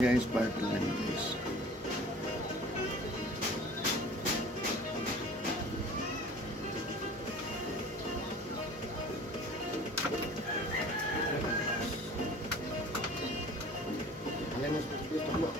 Guys, sparkle na rin guys. Alam mo, dito mo.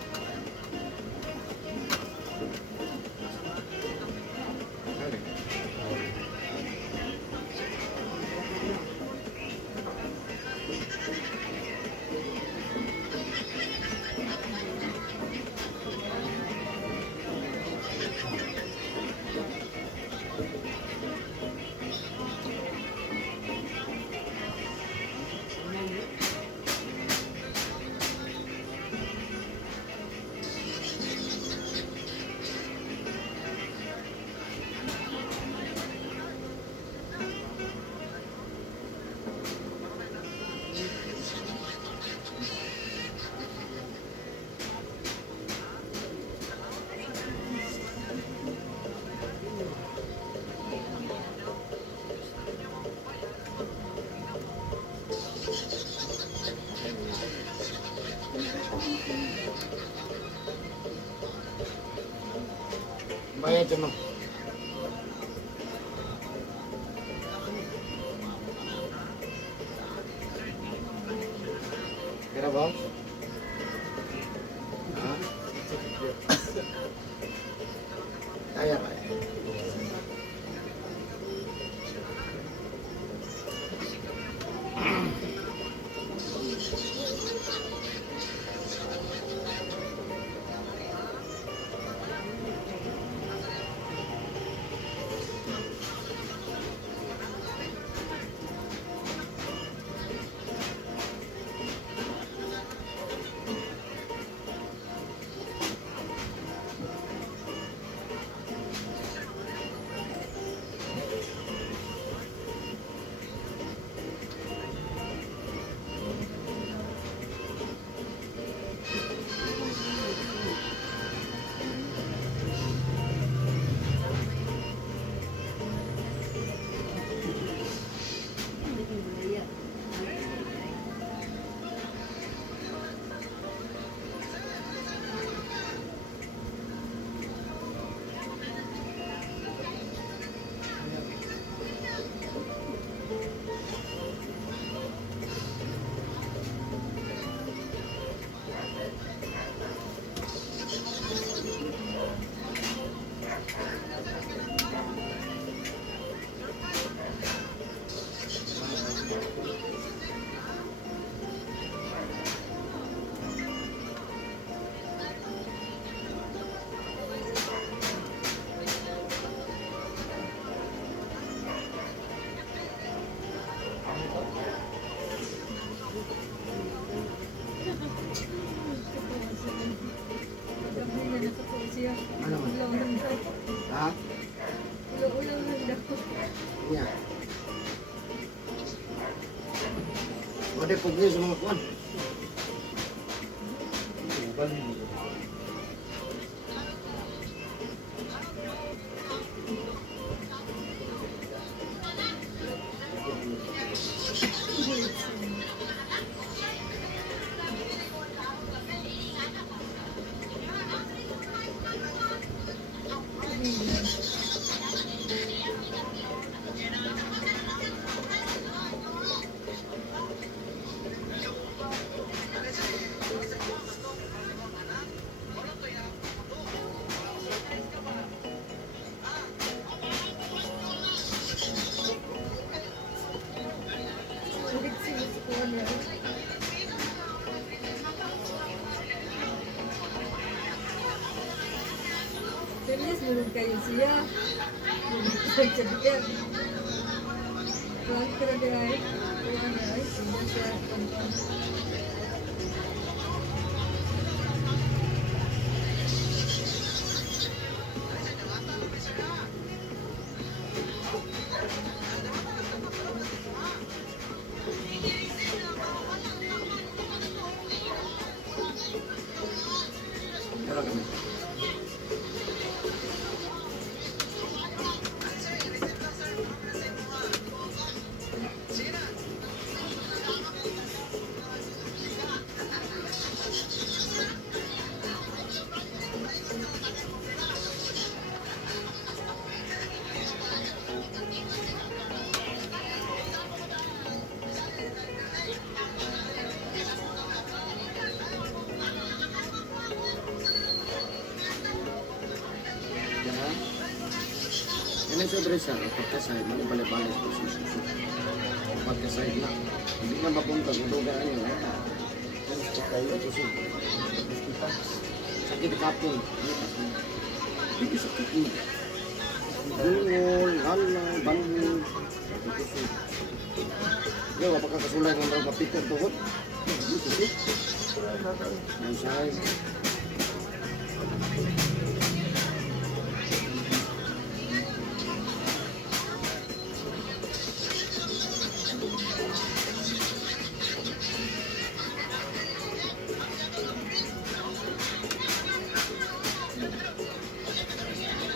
Bayad dyan mo. Kira ba? Ha? Kaya ba? Ano man? Ha? Ulo-ulo lang daw. Iya. Ada pugni sa mga kuwan. Ulit sila si Kuya. Tulis, bulog kayo siya. Bulog kayo sa bigat. Kuwan ka na din ay. Kuwan na ay. Hindi siya. Pero kami. Ano sa dress ah? Pagkasay, balik-balik po sa suso. Pagkasay na. Hindi na mapunta sa lugar niyo. Gusto kayo, suso. Sakit kapon. Hindi sakit mo. Gulol, hala, bangin. Suso. Yo, apakakasulay ng mga kapitong tuhot. Suso. Ang say.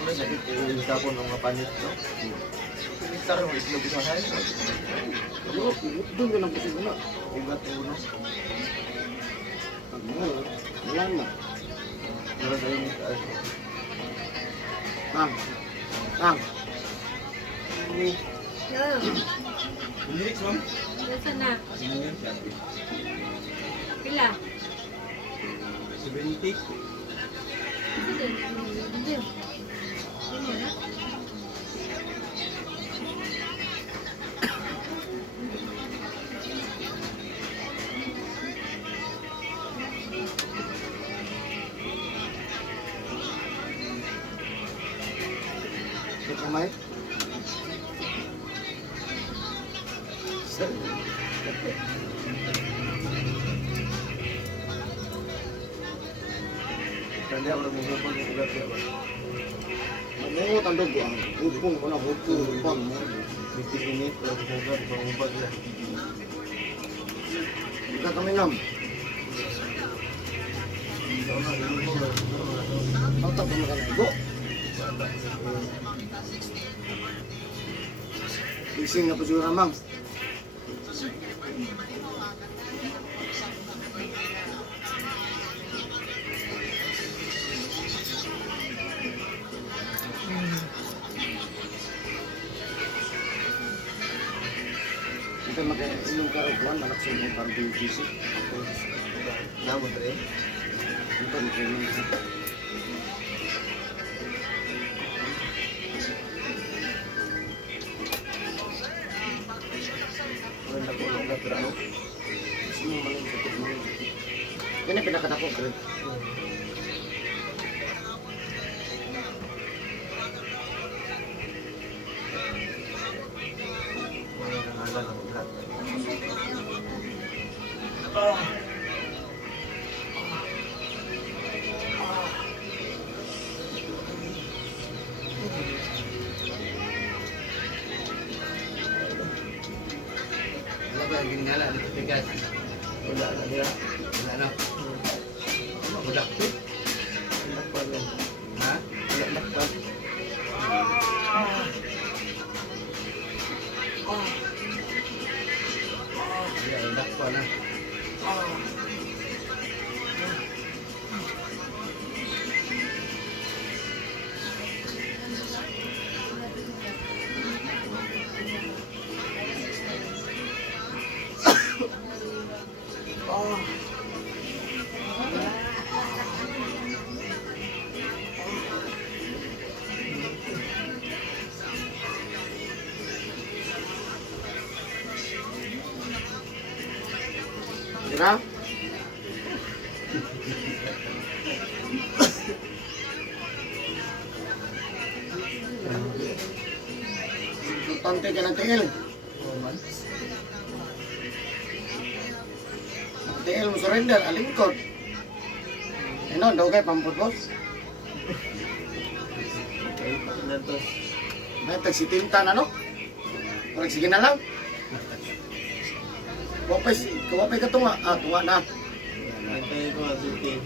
Ano sakit yung tapon ng mga panit, no? Militar mo, itlog sa hay. Yo, doon ka lang kasi wala. Ugat mo, no? Pag mga wala na. Meron tayo yung taas. Bang. Bang. Yeah. Lyrics, ma'am? Nasaan na? Sino yan? Sabi. Pila? 70. Hindi. Hindi. Hindi na. Ito kamay. Sir. Tanda ako lang mga pag ugat niya ba? Manungot ang dugo ang hupong mo na hupong mo. 50 minutes, wala ko ugat, pang ugat niya. Ika kami nam. Ikaw na, yun mo, Tautak mo ka na igo. Ising na po siguro ramang. Ito mag-inom ka rin kuhan, malaksin mo parang BGC. Namon rin. Ito mag-inom ka. Wala ko ugat, pero ano? Gusto mo maling sakit mo. Yan ang pinakatako, Greg. Wala kang alam ng ugat. Wala ba yung ginala dito bigas? Wala na niya. Wala na. Ano, madakpit? Lakpan yan. Ha? Wala lakpan. Wala, dakpa na. Tira? Importante ka ng tiil. Roman. Ang tiil mo surrender, alingkod. Ano, daw kayo pampupos? Okay, nantos. May tagsitinta na, no? Parang sige na lang. Kawapay ka tunga. Ah, tunga na. Antay ko ang duty.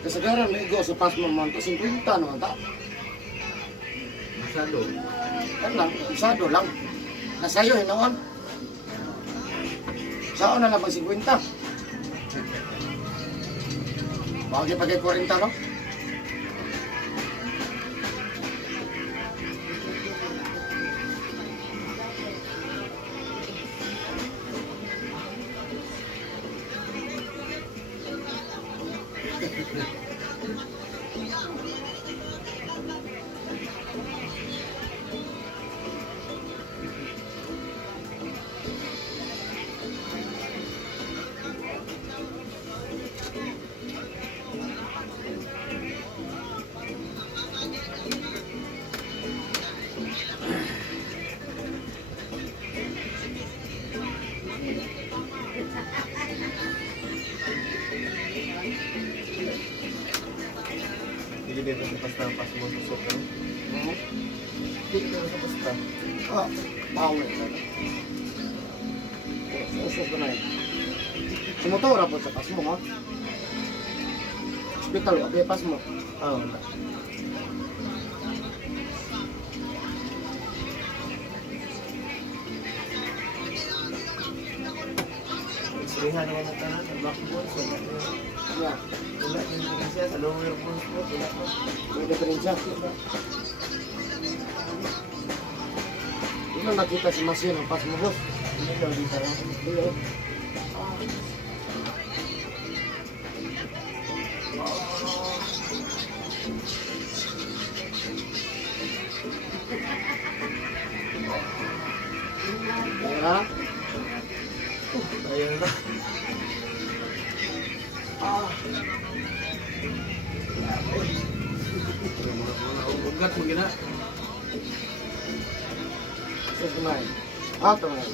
Kasagaran may igo sa pas mo man. 50 naman ta. Masado. Yan lang, usado lang. Nasayo, hinaon. Saan na lang pag 50? Bagay pa kay 40, no? Sige dito sa pasta ang pas mo susok ka. Hmm? Hindi ka sa pasta. Ah, bawal na. Susok ko na yun. Sumutora po sa pas mo, ha? Hospital, abi pas mo. Ah, wala. X-rayhan naman ang tanan sa backbone. So, Yeah, wala yung diferensya sa lower bones mo. Wala pa. may diferensya. Ilang nakita si Masin ang pas mo, boss? Hindi ka dito lang. Hindi. Kaya, Ayan na. Ugat mo gina. sus kumain. Ah, teman.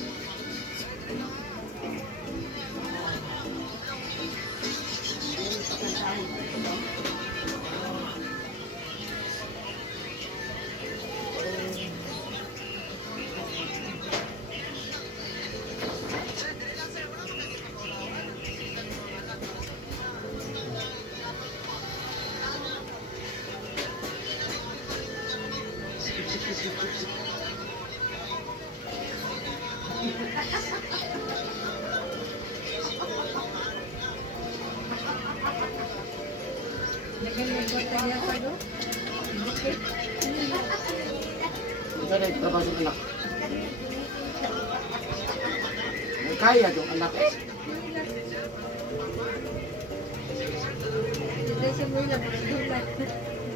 Naglalagod tayo pa do. Kita na trabaho sa anak. May kaya yung anak eh. Hindi siya muna magdulat.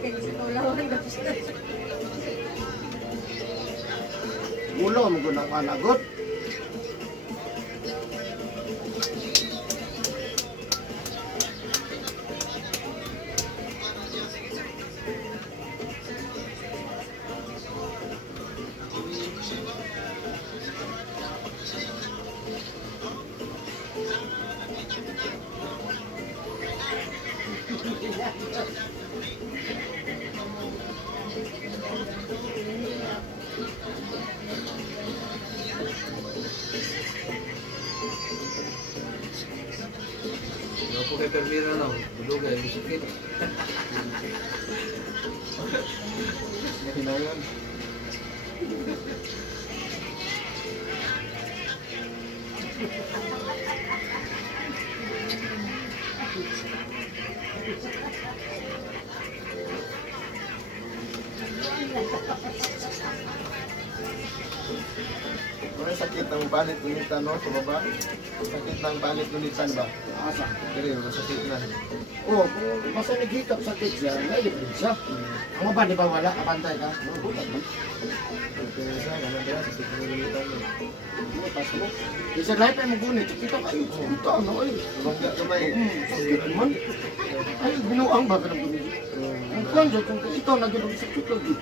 Kaya sa kaulawan daw siya. Gulo mo gunang panagot. Ano po kay Permira na. Bulugay, bisukit. Mahinayan. May sakit ng balit unitan no sa baba. Sakit ng balit unitan ba? Asa. Dili masakit na. Oh, kung basta nagkita sa sakit siya, may diferensya. Ang ba, di ba wala? Kapantay ka? No, butat man. Pero sa ano dira sakit ng unitan no. Ano, pas mo. Isa lahat ay magunit. Kita kayo. Kita, ano ay. Bangga kamay. Sakit man. Ay, binuang ba ka ng bunit? Ang kwan dyan, kung ikaw nagulog sa sakit lagi.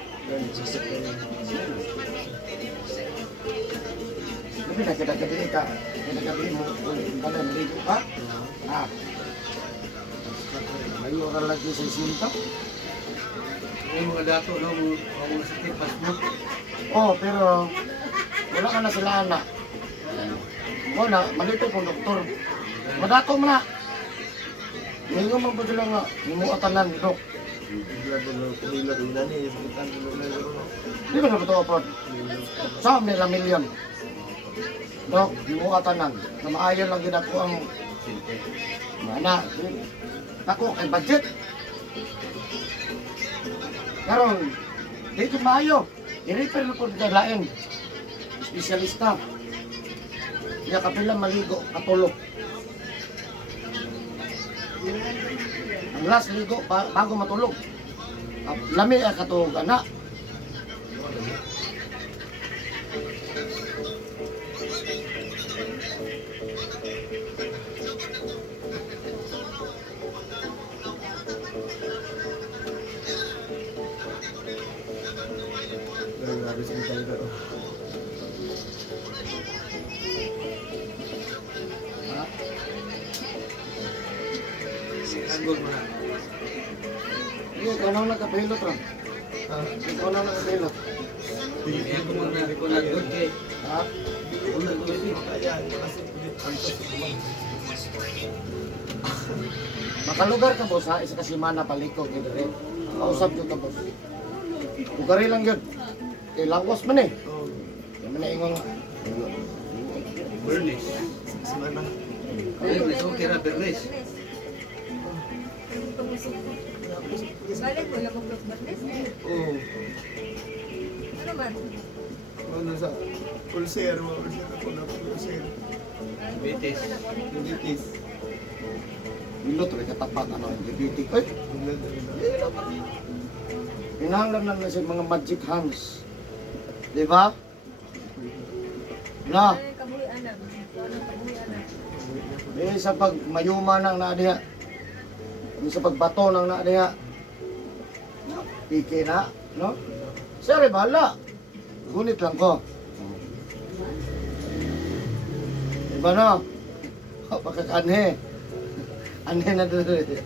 Tapi nagkagabi ka. Nagkagabi mo. Kung kala naligo ka. Ah. May oral lagi sa sinta. May mga dato no, mga sakit pas mo. Oh, pero wala ka na sila anak. Mo na, malito kong doktor. Madato mo na. Ngayon mo ba sila nga, himuatanan, dok. Grabe no kumilo din na ni sakitan dulo na no. Di ba na ba ito, Pod? Sa nila milyon. Dok, himuatanan. Na maayon lang din ako ang mana. Ako kay budget. Karon, dito maayo. I-refer na po kay lain. Espesyalista. Kaya kapila maligo, katulog. Ang last ligo, bago matulog. Lami ay katulog, anak. Grabe sakit ito. Ha? Anggol mo na. Ikaw na nakapilot ron. Ikaw na nakapilot. Kaya ako nag-good kay. Ha? Ako nag-good kay. Makalugar ka boss ha, isa ka semana paliko gid dire. Kausap jud ka boss. Lugari lang yun. Kay langwas man eh. Yung man ingon Bernis. Bernis, okay ra Bernis. Balik mo lang kung Bernes. Oo. Ano man? Ano sa pulser mo, pulser ako na pulser. Betis. Diabetes. milot rin katapat ano LGBT. Ay, pinahanglan lang na sa mga magic hands. Di ba? Na, Ano yung kabuhi anak? Ano yung kabuhi anak? may sa pagmayuma ng naadiha. May sa pagbato ng naadiha. Piki na, no? Sir, bahala. Gunit lang ko. Diba no? Pagkakanhe. Anhe na doon. Traffic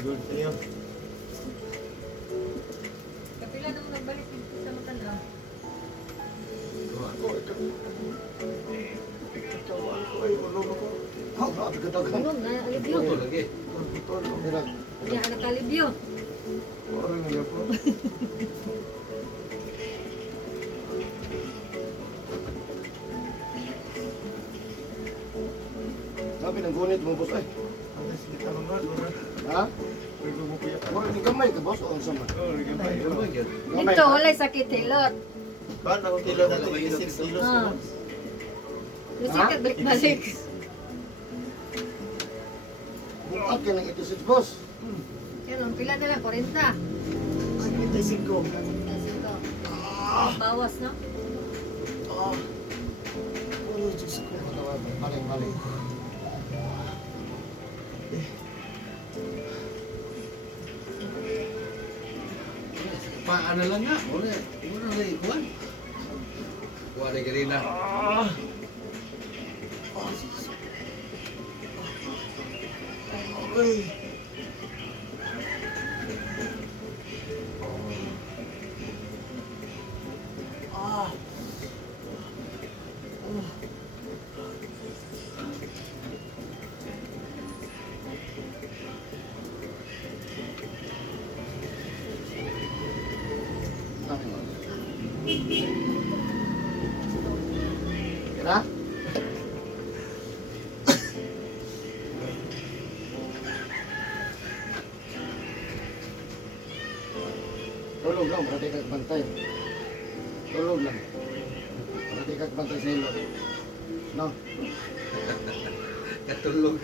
good sa'yo. Kapila nang nagbalik dito sa Matanda. Ako, ito. Kawan ko ay ulong ako. Oh, grabe ka daw. Ano na alibyo? Ito lagi. Putol. Mira, Kaya anak alibyo. Orang nga po. sabi ng gunit mo, boss. Ay, Ang kita ng rad, orang. ha? Pwede mo kuya ka. Wala ni gamay ka, boss. O, sama. Oo, nagkabay. Ano ba yun? Gamay Dito, ka. walay sakit hilot. Ba, ako kilo natin 6 kilos Ah. na. Lusikat balik-balik. Bukat ka ng ito, boss. Yan, pila na lang, 40. 55. Bawas, no? Oh, Diyos ko. Balik. Paano lang nga? Wala na ikuan. Wala ka rin na. Ay. Ah. Kira? Tulog lang, para di kag bantay. Tulog lang. Para di kag bantay sa ilog. No? Katulog.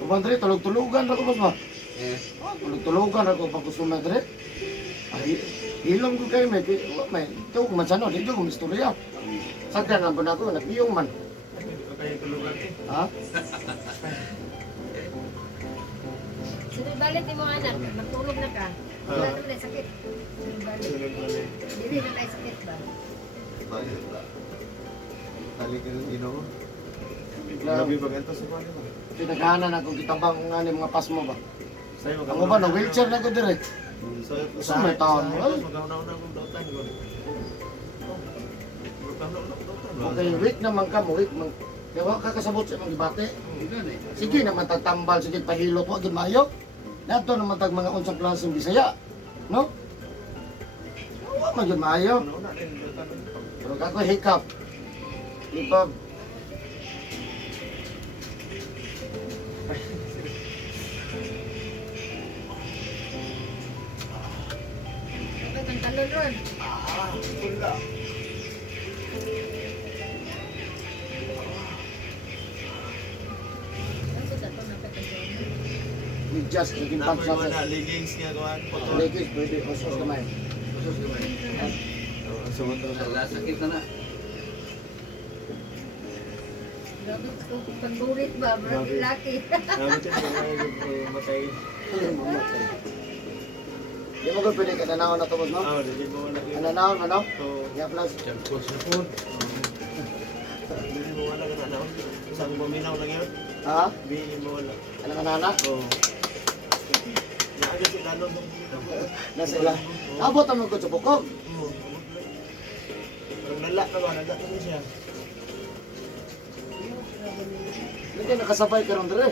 Kumandre, tulog-tulogan ako boss ba? Eh, Tulog-tulogan ako pag gusto mo dire. Ay, hilom ko kayo may ito kung mansano, dito kung istorya. Sagdan lang po na ako, nagpiyong man. Kaya tulugan eh. Ha? Sunod balik ni mo anak, magtulog na ka. Wala naman na sakit. Sunod balik. Tulog balik. Hindi na tayo sakit ba? Balik ba? Balik ka ng ginoo. Grabe. Grabe ba ganito sa kanya mo? Pinaghanan ako kitabang nga ni mga pasmo ba? Sa'yo, Ako ba, na wheelchair na ko dire. Sa may taon mo, ay. Magaw-na akong dautan ko. Okay, weak naman ka mo, weak man. Kaya ka kasabot sa mga ibate. Sige naman tagtambal, sige pahilot, wag yun maayo. Nato naman tag mga unsang klaseng Bisaya. No? Wag man yun maayo. Pero kako hikap. Ipag, Okay, kang talon ron. Ang suda ko na pagkakasyon. we just naging pansa sa Leggings niya gawan. legis, pwede osos kamay. Usos naman. Sakit na na. Grabe, kung pagburit ba, marami laki. Sabi ko na matay. Di mo ko pwede kananaw na to, boss, no? Ah, dili mo wala. Kananaw, ano? So, Yeah, plus. Champions na po. dili mo wala ka na. Sa paminaw lang yun. Ha? Bili mo wala. Anak ka nana? Oo. Naaga si Nanong. Na sila. Abot ang mga sa bukog. Oo. Ang nala na ba? Nala na siya. Hindi nakasabay ka ron dire.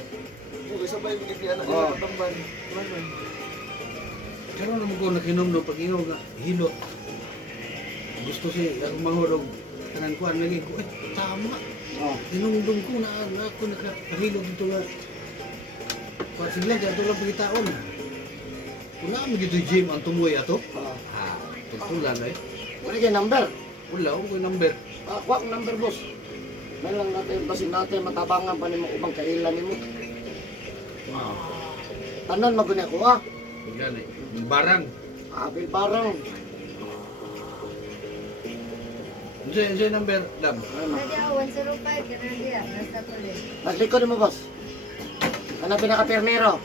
Oo, sabay mo ni anak Oo. niya patamban. Ano? Pero naman ko nakinom no pag-ingaw nga hilot. Gusto siya ako mahulog. Kanan ko lagi ko tama. Oh. Hinungdong ko na ako nakahilog dito nga. Kung sige lang dito lang pagkitaon. Kung namin dito gym ang tumoy ato. Tutulan eh. Wala kayo number. Wala ako yung number. Wak number boss. May lang natin basin natin matabangan pa ni mo ubang kailan ni mo. Tanan maguni ako ha. Yan eh. Yung barang. Abil parang. Yung number, dam. Pwede ako 105, ganun dia. Basta tuloy. Paglikod mo boss. Ano pinaka-pernero?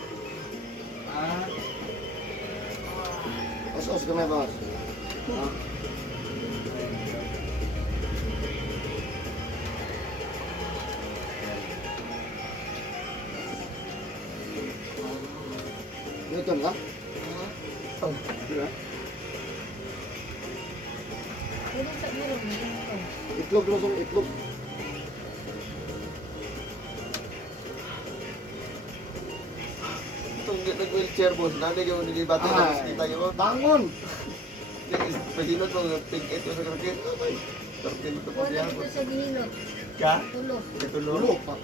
Os-os kami boss. Ha? Ito ka? Oh, diba? Pwede sa biro, meron ko. Itlog lang sa itlog. Itong nag-wheelchair boss. Nanay yung nilibati na mas kita yun. Bangon! Pahilot mo, pink 8 yung sa kakit. Tortin ito po Wala diyan. dito sa gihilot. Ka? Tulo. Katulog. Ulo pa.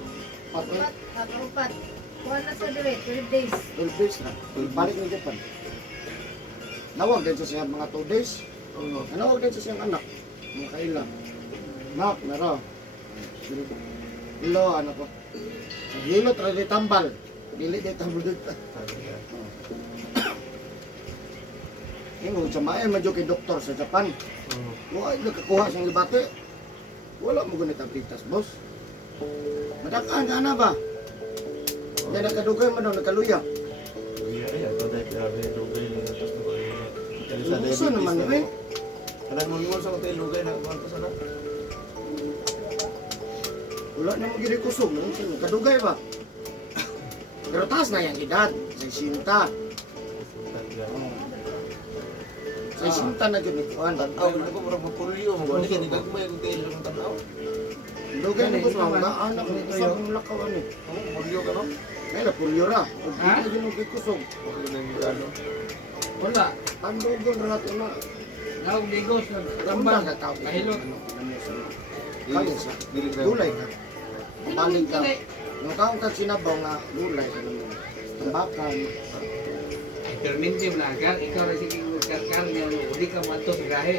Patay. Upat, upat. Kuha na sa dire, 12 days. 12 days na. Balik ng Japan. Nawag din sa siyang mga 2 days. Oo. Nawag din sa siyang anak. Mga kailan. Nak, naro. Ilo, ano ko. Hilot, ready tambal. Dili di tambal dito. Ingon sa maay medyo kay doktor sa Japan. Wala nakakuha siyang libate. Wala mo gunit ang pitas, boss. Madakaan ka na ba? Hindi nakadugay man daw, nakaluya. Iya, ito dahil grabe lugay lang ito sa mga kaya sa Gusto naman diabetes eh. Kanang mo sa hotel lugay na kuwan ko sana. Wala na mo gini kusog. Nakadugay ba? Pero taas na yung edad. Sa isinta. Sa isinta na dyan ikuan. Tanaw na ko murag magpulyo mo gani kay gagmay ang hotel ng tanaw. Dugay na gusto mo. Anak mo ito yung lakawan eh. Oh, pulyo ka no? Kaya na pulyo ra. Kung Ha? hindi na gini kusog. Okay na yung ano. Wala. Tandugon ra ito na. Naog ligos na Rambang tambang. ka tao. Kahilot. Kaya sa Dili na. gulay ka. Balik ka. Nung kaong kang sinabaw nga gulay ka naman. Tambakan. Permintive lang kan. Ikaw na sige magkarkar niya. Uli ka mato sa gahe.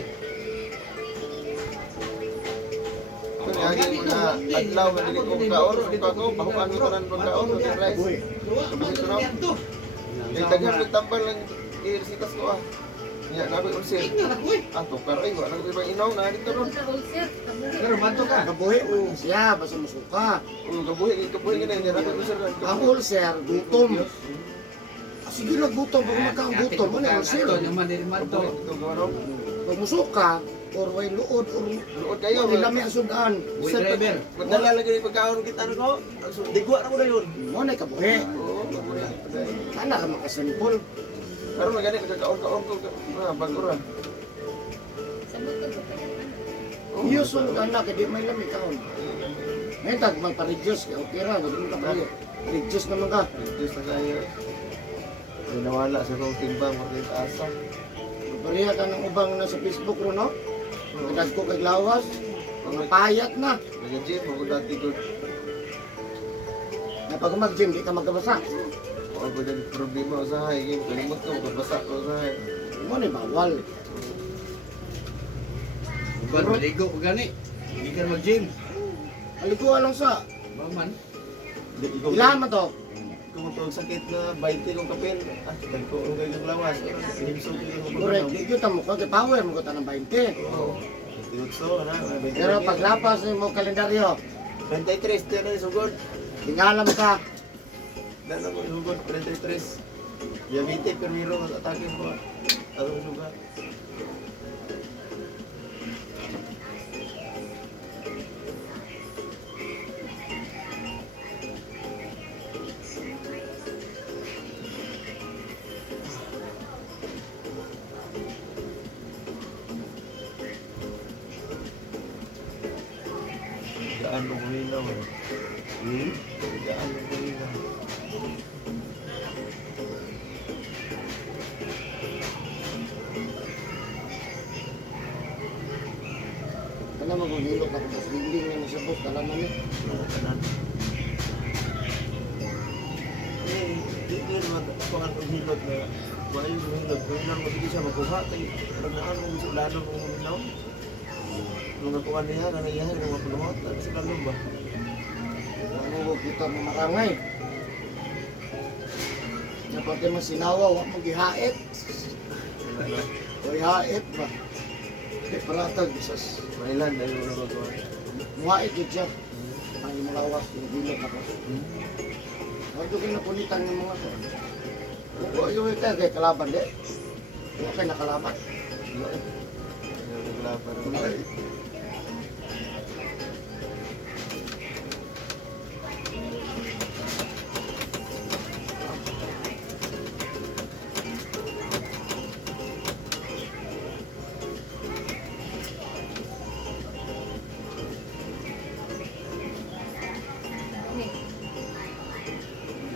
Kung lagi mo na adlaw man dili ko kaon dito ko bahukan mo tanan pagkaon o rice. Uy. Kay daghan ng tambal lang irsitas ko ah. Nya nabi ulcer. Ato pero ay wala ko ibang inaw na dito ron. Sa ulcer, tabuhi. Pero mato ka. Kabuhi siya. Basta musuka. Kabuhi nga na niya nabi ulcer. Ang ulcer, gutom. Ah, sige lang gutom. Pag magkaang gutom, ano yung ulcer? Ato naman din mato. Ito ko ano. Pag musuka, or way luod, or Luod kayo. ilami ang sudan. Uy, driver. Madala lang yung pagkaon kita ano ko. Digwa na ko na yun. Mo na kabuhi. Oo, kabuhi. Sana ka makasampol. Pero magani nagkakaon-kaon ko bago ra. Sabot ko pa yan. Iyo sun ka na, kaya may lami kaon. Ngayon tag magpa-reduce, kaya okay ra. Huwag mo ka pa reduce naman ka. Diyos na kayo. Ay nawala sa kong timbang mga asa. Bariya ka ng ubang nasa Facebook ro, no? Nagdag ko kay lawas. Mga payat na. Nag-gym ako dati ko. Na pag mag-gym, di ka magkabasa. Ako ko dahil problema sa hay. Kalimot ko, magbasa ko sa hay. Mo na bawal. Uban maligo ko gani. Hindi ka mag-gym. Alikuha lang sa. Baman. Ilan man to? Kung ito sakit na 20 kong kapil. Ah, ko ang gayong lawas. Sinimso ko yung Correct, di yun mo ko, power mo ko tanang 20. Oo. Tinutso na. Pero paglapas mo kalendaryo, 23, ito na yung sugod. tingalam ka. Dala mo yung sugod, 33. Diabetes, permiro, atake ko. Ano yung sugod? ng kulinaw. Daan ng kulinaw. Kaya maghihilot ako sa building na sa bus, dala namin. Hindi naman pangat ang hilot na mahal yung hilot. Kung ilang mabili siya makuha, tayo pagnahan mo gusto lalo ng minaw. Mga kuha niya, nanayahan ng mga punuhot, ano sila lumba? Ano kita mo marangay. Dapat mo sinawa, huwag mo gihait. O ihait ba? Di palatag, isas. Mailan, dahil mo nagagawa. Muhait yun siya. Ang imulawas, yung hilot ako. Huwag yung napulitan yung mga to. Huwag yung ito, kay kalaban di. Huwag kayo nakalaban. Naglaban.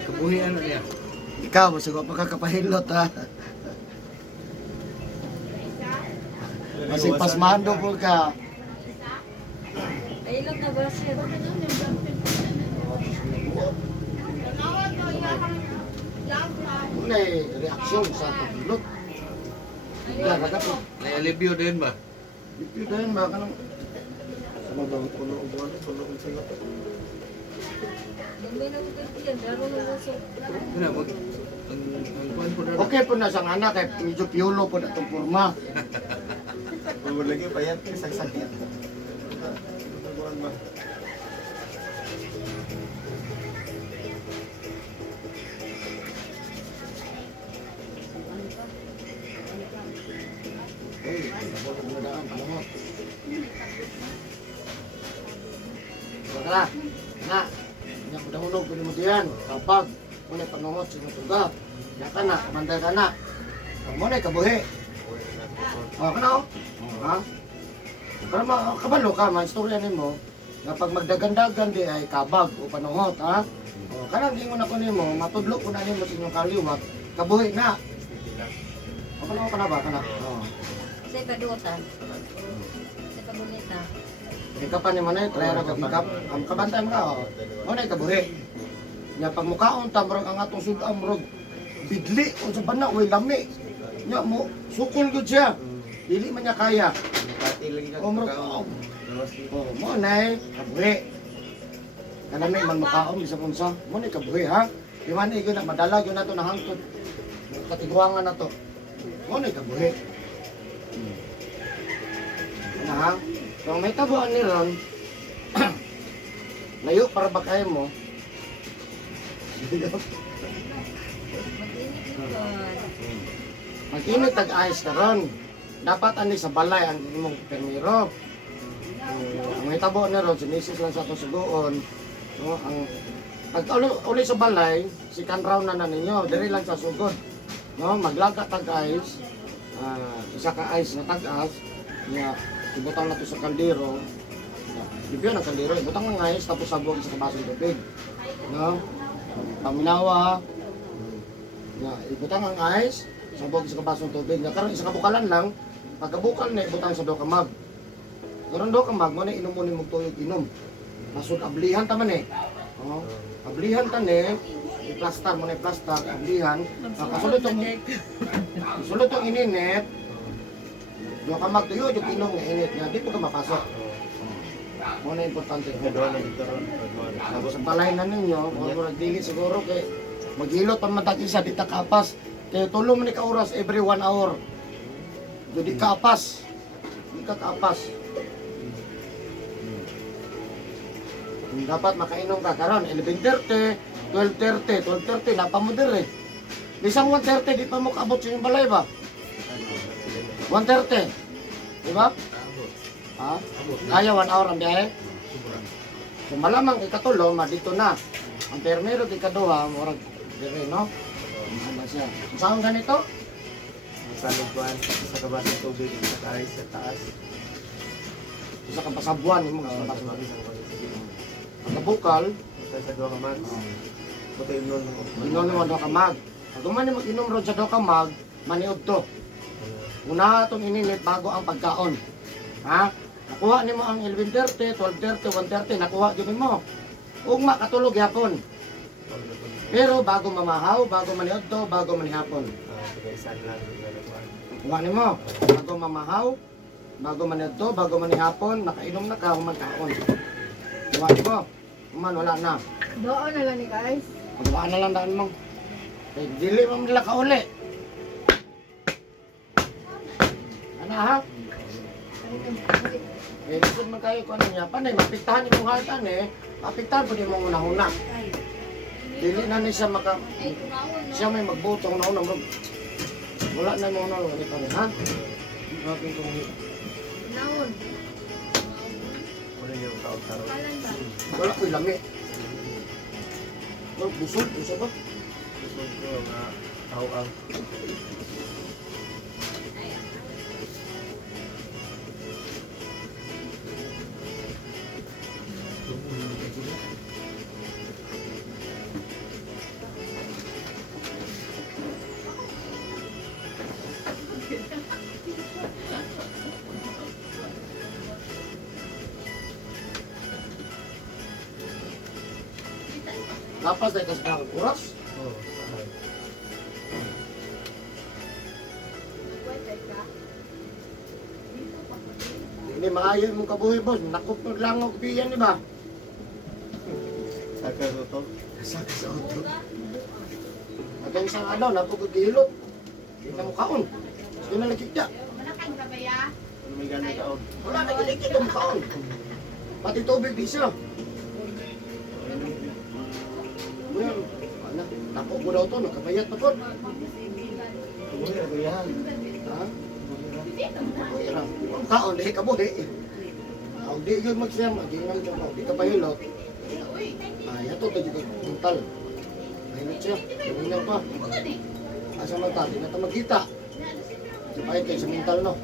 Kabuhian na niya. Ikaw, masagawa pa kakapahilot ha. Kasi pasmando po ka. Ay, ilang na ba siya? Wala reaksyon sa pagilot. Wala kagato. Nai-alibyo din ba? Ipyo dahil ba ka nang Ano ba ang puno o buwan? Puno ang singat. May nagugulpi yan, laro na nasa. Ano, ang kuhan po na. okay po na siyang anak kay medyo piolo po na itong forma. Pagod lagi, payat, sakit. Buwan ba? Eh, ako na daan, panahon. Wala, na. Hindi ako dahunog, pwede mo diyan. Kapag muna panungot sa mga tuga. Yaka na, kamanda ka na. Ang muna kabuhi. O, ka na o. Ha? Para makabalo ka, ma-istorya nimo na pag magdagandagan di ay kabag o panungot, ha? O, kanang gingon ako nimo, matudlo ko na nimo sa inyong kaliwat, kabuhi na. O, ka na ba? Ka na? O. Sa ikaduotan. Sa pagulita. Ikaw pa naman ay, try ra ikap. Ang kabantay mo ka, o. Mo na ikabuhi. Nya pag mukaon tamrog ang atong sud-am rog bidli o sa bana way lami. Nya mo sukol gud siya. Dili man niya kaya. Pati lagi ka. O murag o mo nay kabuhi. Kanami man mukaon bisa punsa. Mo na kabuhi ha. Di man gyud na madala gyud nato na hangtod. Katiguangan na to. Mo na kabuhi. Ano ha? Kung may tabuan ni Ron, layo para ba kayo mo? Mag-init yun. Mag-init tag-ayos ka ron. Dapat ani sa balay ang imong permiro. Ang hitabo ni ron, sinisis lang sa itong sugoon. No, ang pag uli sa balay, si kanraw na ninyo, diri lang sa sugod. No, maglaga tag-ayos. Isa ka ice na tag-as. Niya, ibutang na to sa kaldero. Ibigyan ang kaldero, ibutang ang ice, tapos sabog sa kabasong tubig. No? Paminawa. Ibutang ang ice, sabog sa kabasong tubig. Karon isa kabukalan lang, pagkabukal na ibutang sa do ka mag. Karon do ka mag, mo na inom mo ni mong tuyog inom. Masud ablihan ta man eh. Oh, ablihan ta ni, i-plaster mo na i-plaster, ablihan. Kasulod tong ininit. Do ka mag tuyo, yung inom nga init nga, di po ka mapasok. Mo na importante ko. Doon na dito ron. Tapos ang balay na ninyo, kung dili siguro kay maghilot ang matag isa, di ta kapas. Kaya tulong man ni ka oras every 1 hour. Di kapas. Di ka kapas. Dapat makainom ka karon 11:30, 12:30, 12:30 napa mo dire. Bisang 1:30 di pa mo kaabot sa inyong balay ba? 1:30. Di ba? Ha? Kaya 1 hour ang biyahe? So malamang ikatulo, dito na. Ang permero di kaduha, murag dire, no? Ano siya? Saan ganito? Sa lugban, sa kabas ng tubig, sa taas, sa taas. Isa kang pasabuan mo sa Sa pasabuan. kabas ng tubig. Pagkabukal, Sa dua ka man. Puto inon mo. inom naman daw ka mag. Pag man mag-inom ron sa daw ka mag, maniod to. Una itong ininit bago ang pagkaon. Ha? Nakuha ni mo ang 11:30, 12:30, 1:30, nakuha din mo. Ugma katulog yapon. Pero bago mamahaw, bago maniod to, bago manihapon. Pagkaisan lang. Kuha ni mo, bago mamahaw, bago maniod to, bago manihapon, nakainom na ka, humagkaon. Kuha ni mo, kuman wala na. Doon na lang ni guys. Pagkuhaan na lang daan mo. Eh, dili mo nila kauli. Ano ha? Eh, lisod man kayo kung ano niya. Panay, mapiktahan yung hatan eh. Mapiktahan po din mo una-una. Dili na niya siya maka... Siya may magboto una-una. Wala na mo una-una. Ganito rin, ha? Grabe kong... Naon. Ano yung kaot-karoon? Kalan ba? Wala ko'y lami. Oh, busog. Busog ba? Gusto ko nga tao-ang. Lapas dahil kasi ng kuras. Oo. Hindi maayo mong kabuhi, boss. Nakop naglangog biyan, di ba? Saka ko to. Saka sa auto. At yung isang ano, napagagilot. Hindi na mukhaon. Hindi na nagkikya. Ano may ganit taon? Wala na kinikit ang mukhaon. Pati tubig di siya. Well, ano, napok mo daw to, nakabayat pa po. Tumuhi na ko yan. Ha? Kuya, mukhaon, di kabuhi. Ang di yun magsiyam, di nga yun ako, di ka bahilot. Ay, ito to, di ka mental. Mahilot siya, luminaw pa. Asa man tayo, na ito magkita. Sabay kayo sa mental, no?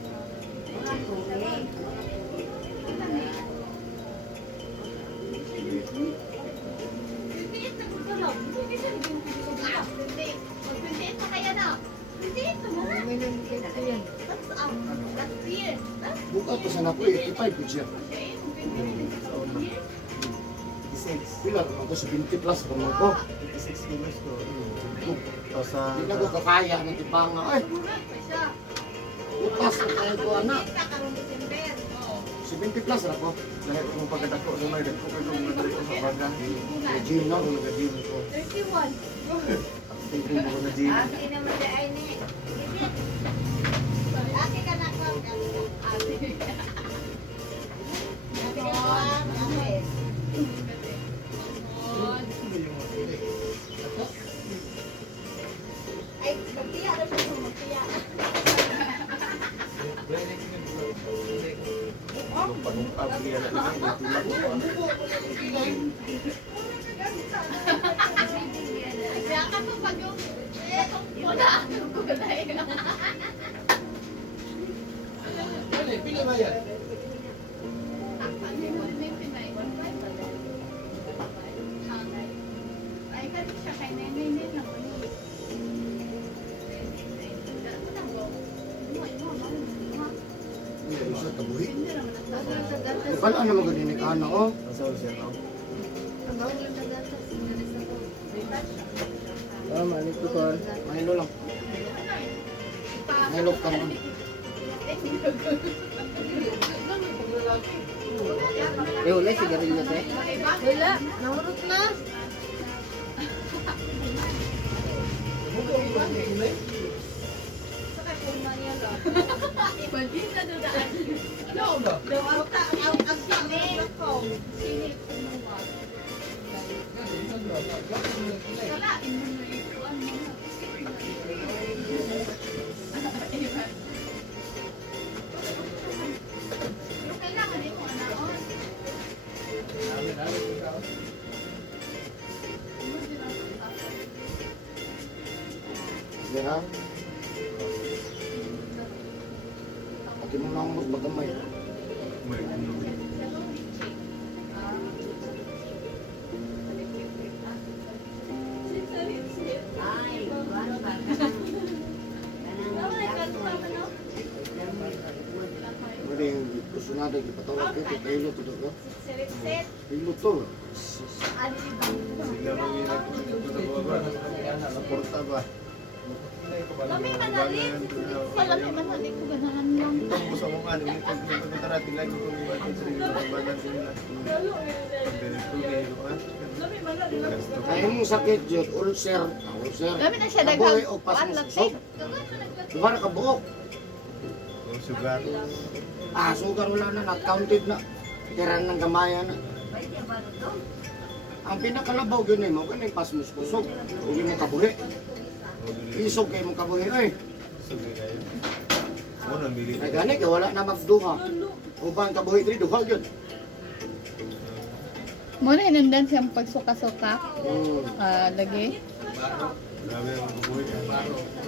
Uminom kita yan. Buka to sa napo, 85 po siya. Taon na. 86. Pilar, ako sa 20 plus pa mo ko. 86 kilos ko. Tapos sa... Hindi na ko kakaya ng tipanga. Ay, utas na tayo ko, anak. 70 plus na ko. Dahil kung pagkatako, lumay ko kayo kung nadali ko sa baga. Nag-gym na, kung nag-gym ko. 31. Tingin ko na gym. Aki naman di ay ni. Aki ka na ko. Aki. Aki ka na Aki. Ay, magtiya na siya magtiya. Pag-upag, yan na lang. Kaya ka to pag yung wala akong kulay. Pila ba yan? Ay, kasi siya kay nenay na Hindi siya tabuhi. Bukan ano magaling ka na, oh. Ang sawal siya, no? Manik ko ko. Mahilo lang. Mahilo ka naman. Eh, wala sigarilyo te. Wala, nahurot na. Bandita do daan. Ano ba? Daw ang sini ko. Sini kumuha. Wala, inunuan mo. Pero kailangan mo anaon. Sige na. Pati mo lang magbagamay. nga dahil ipatawag ko, hilot ito ko. Hilot to. Sila manginag ito sa buwan. Naporta ba? Kami manalit. Wala may manalit ko ganahan lang. Itong sa mga ano, ito natin lagi kung iba ito sa rin ng banan nila. Ganito ngayon ka. Kaya mong sakit yun, ulcer. Ulcer. Kami na siya Kabuhi daghang o pas mo kuan susok. Diba na kabuok? O sugar. Sugar wala na, not counted na. Tiran ng gamaya na. Ang pinakalabaw gini mo, kaya yung pas mo susok. Huwag mo kabuhi. Isog kayo mong kabuhi, ay. Sugar kayo. Mo nang bili. Ay gani, kaya wala na magduha. Upang kabuhi diri duha yun. Muna hinundan siyang pagsuka-suka. Lagi. Grabe ang bubuhay.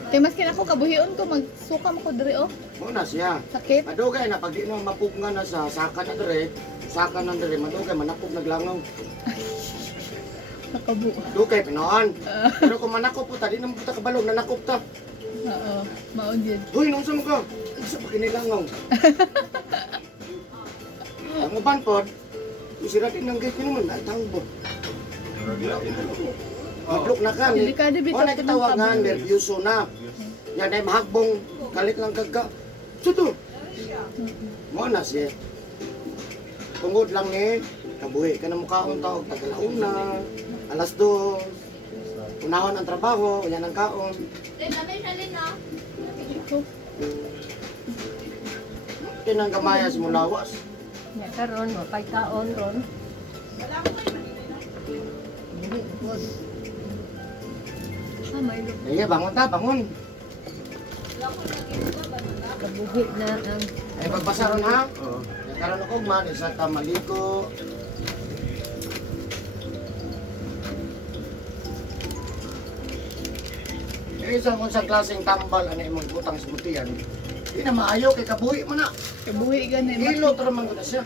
Kaya maskin ako kabuhion ko, magsuka mo ko diri oh. Muna siya. Sakit. Madugay na, pag di na mapugna na sa saka na dire, saka na dire, madugay, manakop naglangaw. Nakabu. Dugay, pinoan. Pero kung manakop po ta, di naman po ta kabalog, nanakop ta. Oo. Maon yun. Hoy, nung mo ka? Isa pa kinilangaw. Ang uban po, usiratin ng gate naman, natangbo. Mablok na ka. Delikado bitaw O, nakitawagan, nervyoso na. Yan ay mahagbong, kalit lang kagka. Suto! Mo na siya. Tungod lang ni, kabuhi ka na mukhaon tao, pagkalauna, alas 2, unawan ang trabaho, yan ang kaon. Kinang gamaya sa mulawas. Ya karon mapay kaon ron. May Iya, bangon ta, bangon. kabuhi na ang Ay, pagbasa ron ha. Oo. Karon ako man, isa ta maligo. Isang kung sa klaseng tambal, ano yung butang sa butihan. Di na maayo kay kabuhi mo na. Kabuhi gani. Hilot raman ko na siya.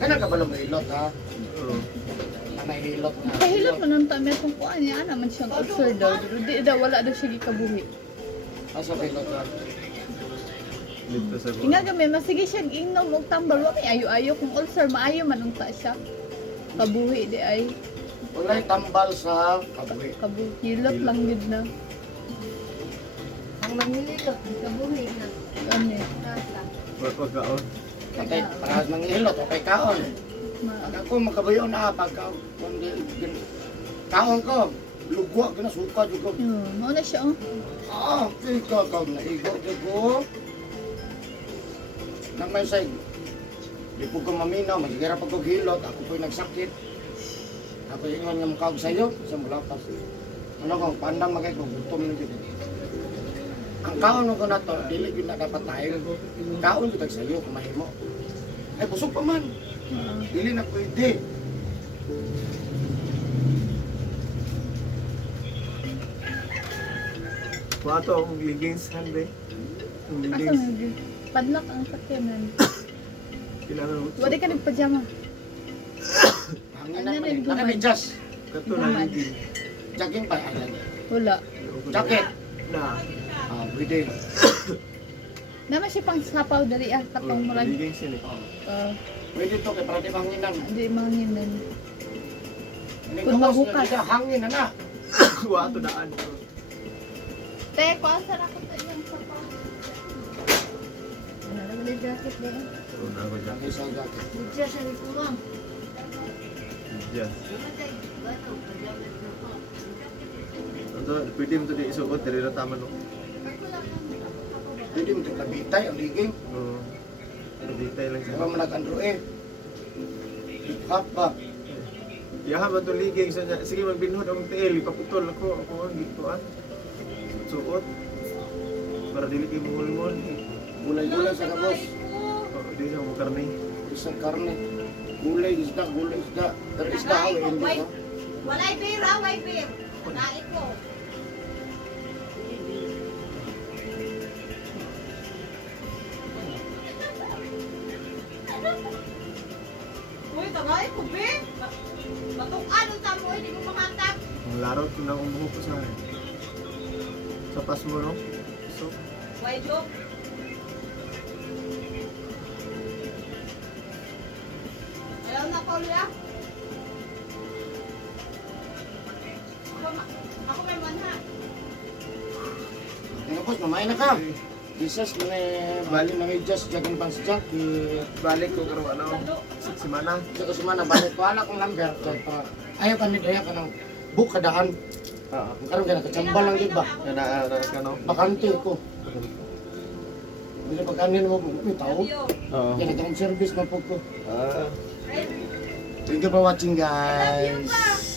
Kana ka ba lang hilot ha? Oo. May hilot na. Kahilot man ang tami kung kuan niya naman siyang ulcer daw. Pero di daw wala daw siya gikabuhi. Asa hilot ha? Dito sa buwan. Inga gami masige siya inom og tambal wa may ayo-ayo kung ulcer maayo man unta siya. Kabuhi di ay Walay tambal sa kabuhi. kabuhi. Hilot lang gid na. ang manghilot kabuhi na. Ano Nasa. Pagkaon. Patay, parang manghilot, okay kaon. Ako makabayo na pagka kaon ko. Lugwa ko na suka jud ko. Mao na siya oh. Ikaw ka na igo jud ko. Nang may say, di po ko maminaw, masigara pag ko hilot, ako po'y nagsakit. Ako ingon nga mukha sa'yo, sa mulapas. Ano ko, pandang magay ko, gutom na dito. Ang kaon ko na to, dili yun na dapat tayo. Kaon ko sa'yo, kumahimo. Ay, busog pa man. Dili na pwede. Mga to ang leggings hande. Ang Asa leggings. man padlock ang sakyanan. Kailangan mo. Wala ka nagpajama. Hangin Ano na na man. yung guman? Nakamedyas. Kato na legging. Jogging pa. Ayan. Wala. Jacket. Na. Pwede. Naman siya pang sapaw dari katong murag. Leggings yun Pwede to, kaya para di mahanginan. Hindi manginan. Hindi Kung ka mabukas. hangin na na. Wa to daan. Te, kuan sa ako sa iyang sapaw. Ano naman yung jacket na yun? Oo na ako dyan. Lagay sa jacket. Siya sa likurang. Dyan. Ito, pwede mo ito di isuot. Dari na tama no. Pwede mo ito labitay, ang liging. Oo. Nabitay lang Di siya. ba manag-andro eh. Hip-hop ba? Yahan ba itong leggings? Sige, magbinhod ang tail. Ipaputol ako. Ako ang gituan. Suot. Para dili kayo mungol-mungol. Gulay-gulay sa kabos. Oo, di siya mo karne. Isang karne. Gulay, isda, gulay, isda. Pero isda, hawi, hindi ba? Walay beer, away beer. Kain ko. Uy, tagay ko, be. Matukan ang tamo, hindi mo mahanap. Ang larot ko na ang buhok ko sa akin. Sa pas mo, no? So, Why, joke? na Paula. Ako may manha. Tapos, mamay na ka. Jesus, bali na may just jagan pang si Jack. Balik ko karon ano, semana. Sa semana balik ko anak kong number. Ayaw ka ni Daya ka ng bukadaan. Oo. Karon ka nakatsambal lang di ba? Na kano. Bakante ko. Bila pagkanin mo, may tao. Oo. Kaya nagkakong service na po ko. Ah. Thank you for watching guys.